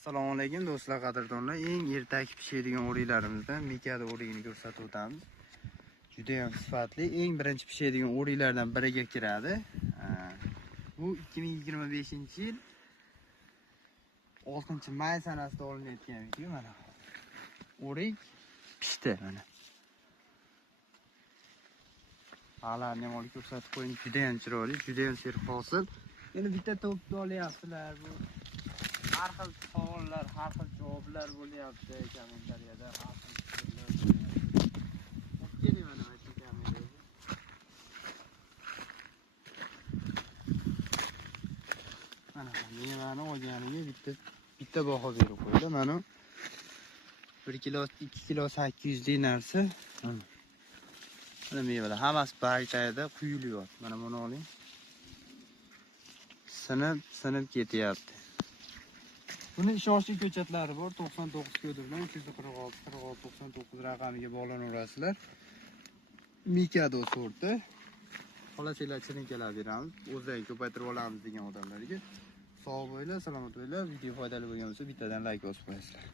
Assalomu alaykum do'stlar, qadrdonlar. Eng ertak pishadigan o'riklarimizni Mikado o'rigini ko'rsatib o'tamiz. Juda ham sifatli, eng birinchi pishadigan o'riklardan biriga kiradi. Bu 2025-yil 6-may sanasida olinayotgan video mana. O'rik pishdi mana. Halarini ham olib ko'rsatib qo'ying. Juda ham chiroyli, juda ham serhosil. Endi bitta to'pni olyapsizlar bu. Har xil savollar, har xil javoblar bo'lyapti kommentariyada, har xil fikrlar. Keling mana shu kameraga. Mana mevani olganiga bitta baho berib qo'ydi. Mana 1 kilo, 2 kilo 800 narsa. Mana mevalar hammasi bag'chada quyulyapti. Mana buni oling. Sinib ketyapti. Buni ishonchli ko'chatlari bor. 99 kodi bilan 346 46 99 raqamiga bog'lanaverasizlar. Mikado sorti. Xolasizlar chirinkalar beramiz. O'zlariga ko'paytirib olamiz degan odamlarga. Sog' bo'linglar, salomat bo'linglar. Video foydali bo'lgan bo'lsa bittadan like bosib qo'yasizlar.